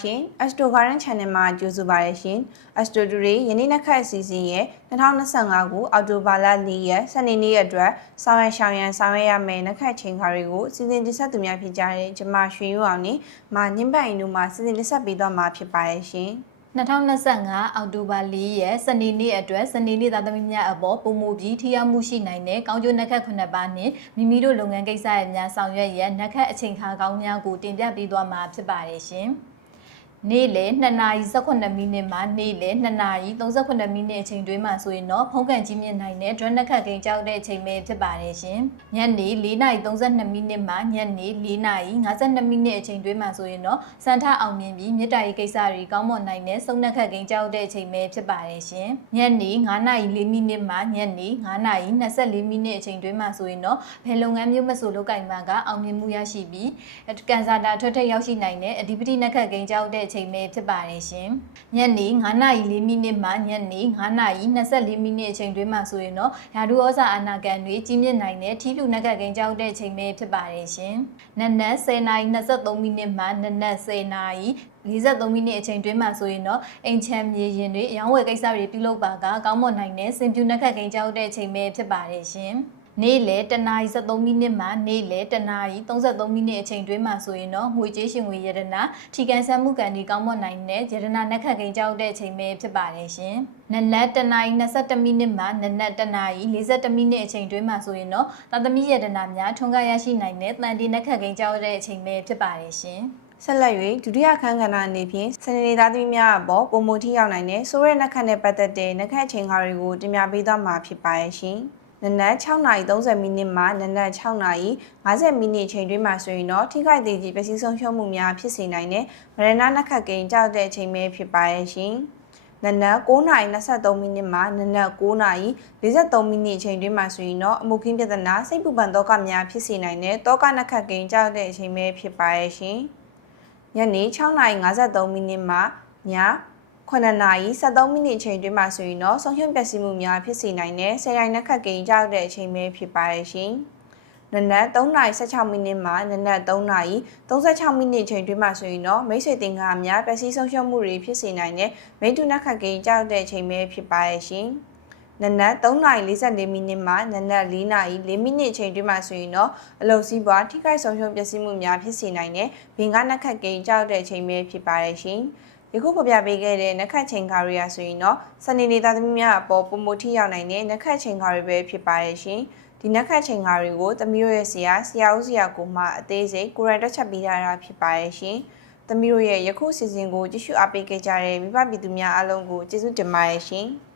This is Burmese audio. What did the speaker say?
ရှင် Astro Garden Channel မှာကြိုဆိုပါရရှင် Astro Today ယနေ့နှစ်ခတ်အစီအစဉ်ရဲ့2025ခုအောက်တိုဘာလ4ရက်စနေနေ့အတွက်ဆောင်ရရှောင်းရန်ဆောင်ရရမယ်နှစ်ခတ်ချိန်ခါတွေကိုစီစဉ်တင်ဆက်သူများဖြစ်ကြတဲ့ကျမရွှေရိုးအောင်နဲ့မာညင်းပိုင်တို့မှစီစဉ်တင်ဆက်ပေးသွားမှာဖြစ်ပါရရှင်2025အောက်တိုဘာ4ရက်စနေနေ့အတွက်စနေနေ့သားသမီးများအပေါ်ပုံမူပြီးထိရောက်မှုရှိနိုင်တဲ့ကောင်းကျိုးနှက်ခတ်ခုနှစ်ပါးနှင့်မိမိတို့လုပ်ငန်းကိစ္စရဲ့များဆောင်ရွက်ရန်နှက်ခတ်အချိန်ခါကောင်းများကိုတင်ပြပေးသွားမှာဖြစ်ပါတယ်ရှင်။ နေ့လယ်2နာရီ18မိနစ်မှနေ့လယ်2နာရီ38မိနစ်အချိန်တွင်းမှာဆိုရင်တော့ဖုံးကန်ကြီးမြင့်နိုင်တဲ့ drone နှက်ခတ်ကိန်းကြောက်တဲ့အချိန်ပဲဖြစ်ပါတယ်ရှင်။ညနေ4နာရီ32မိနစ်မှညနေ4နာရီ52မိနစ်အချိန်တွင်းမှာဆိုရင်တော့စံထအောင်မြင်ပြီးမြေတားရီကိစ္စတွေကောင်းမွန်နိုင်တဲ့စုံနှက်ခတ်ကိန်းကြောက်တဲ့အချိန်ပဲဖြစ်ပါတယ်ရှင်။ညနေ9နာရီ4မိနစ်မှညနေ9နာရီ24မိနစ်အချိန်တွင်းမှာဆိုရင်တော့ဘယ်လုပ်ငန်းမျိုးမဆိုလုပ်ကင်မှာကအောင်မြင်မှုရရှိပြီးကန်ဆာတာထွက်ထက်ရောက်ရှိနိုင်တဲ့အဓိပတိနှက်ခတ်ကိန်းကြောက်တဲ့အချိန်ပဲဖြစ်ပါတယ်ရှင်။ညနေ9နာရီ4မိနစ်မှညနေ9နာရီ24မိနစ်အချိန်တွင်းမှာဆိုရင်တော့ယာဒူဩဇာအာနာကန်တွေကြီးမြင့်နိုင်တဲ့ထီးဖြူနှက်ခတ်ကိန်းကြောက်တဲ့အချိန်ပဲဖြစ်ပါတယ်ရှင်။နနက်10နာရီ23မိနစ်မှနနက်10နာရီ43မိနစ်အချိန်တွင်းမှာဆိုရင်တော့အိမ်ချမ်းမြေရင်တွေရောင်းဝယ်ကိစ္စတွေပြုလုပ်ပါကကောင်းမွန်နိုင်တဲ့စင်ပြူနှက်ခတ်ကိန်းကြောက်တဲ့အချိန်ပဲဖြစ်ပါတယ်ရှင်။ နေ့လယ်တနာရီ73မိနစ်မှနေ့လယ်တနာရီ33မိနစ်အချိန်တွင်းမှာဆိုရင်တော့ငွေကြေးရှင်ငွေရတနာထီကန်ဆန်းမှုကန်ဒီကောင်းမွန်နိုင်တဲ့ရတနာနက်ခတ်ကိန်းကြောက်တဲ့အချိန်ပဲဖြစ်ပါတယ်ရှင်။နနက်တနာရီ22မိနစ်မှနနက်တနာရီ42မိနစ်အချိန်တွင်းမှာဆိုရင်တော့သာသမီရတနာများထွန်းကားရရှိနိုင်တဲ့တန်တီနက်ခတ်ကိန်းကြောက်တဲ့အချိန်ပဲဖြစ်ပါတယ်ရှင်။ဆက်လက်၍ဒုတိယခန်းကဏ္ဍအနေဖြင့်စနေနေ့သားသမီးများအပေါ်ပုံမူထိရောက်နိုင်တဲ့ဆိုရဲနှက်ခတ်နဲ့ပတ်သက်တဲ့နှက်ခတ်ချိန်ခါတွေကိုတင်ပြပေးသွားမှာဖြစ်ပါရဲ့ရှင်။ နနက်6:30မိနစ်မှနနက်6:50မိနစ်ချိန်တွင်းမှာဆိုရင်တော့ထိခိုက်သေးကြီးပျက်စီးဆုံးရှုံးမှုများဖြစ်စေနိုင်တဲ့ဗရဏနှက်ခတ်ကိန်းကြောက်တဲ့အချိန်ပဲဖြစ်ပါရဲ့ရှင်။နနက်9:23မိနစ်မှနနက်9:43မိနစ်အချိန်တွင်းမှာဆိုရင်တော့အမှုခင်းပြဿနာစိတ်ပူပန်သောကများဖြစ်စေနိုင်တဲ့တောကနှက်ခတ်ကိန်းကြောက်တဲ့အချိန်ပဲဖြစ်ပါရဲ့ရှင်။ညနေ6:53မိနစ်မှည 9နာရီ73မိနစ်အချိန်တွင်းမှာဆိုရင်တော့ဆုံးဖြတ်ပျက်စီးမှုများဖြစ်စေနိုင်တဲ့ဆယ်ရိုင်နှက်ခတ်ကိန်းကြောက်တဲ့အချိန်ပဲဖြစ်ပါရဲ့ရှင်။နနက်3:16မိနစ်မှနနက်3:36မိနစ်အချိန်တွင်းမှာဆိုရင်တော့မိတ်ဆွေတင်ကားများပျက်စီးဆုံးရှုံးမှုတွေဖြစ်စေနိုင်တဲ့မိတ္တူနှက်ခတ်ကိန်းကြောက်တဲ့အချိန်ပဲဖြစ်ပါရဲ့ရှင်။နနက်3:44မိနစ်မှနနက်4:04မိနစ်အချိန်တွင်းမှာဆိုရင်တော့အလုံစည်းပွားထိခိုက်ဆုံးရှုံးပျက်စီးမှုများဖြစ်စေနိုင်တဲ့ဘင်္ဂနက်ခတ်ကိန်းကြောက်တဲ့အချိန်ပဲဖြစ်ပါရဲ့ရှင်။ ယခုဖော်ပြပေးခဲ့တဲ့နက်ခတ်ချိန်ခါရီယာဆိုရင်တော့စနေနေ့သားသမီးများအပေါ်ပုံမထိရောက်နိုင်တဲ့နက်ခတ်ချိန်ခါရီပဲဖြစ်ပါရဲ့ရှင်ဒီနက်ခတ်ချိန်ခါရီကိုသမီးတို့ရဲ့ဆရာဆရာဦးဆရာကိုမှအသေးစိတ်ကိုရိုက်တက်ချက်ပေးထားတာဖြစ်ပါရဲ့ရှင်သမီးတို့ရဲ့ယခုစီစဉ်ကိုကြည့်ရှုအားပေးခဲ့ကြတဲ့မိဘပြည်သူများအားလုံးကိုကျေးဇူးတင်ပါတယ်ရှင်။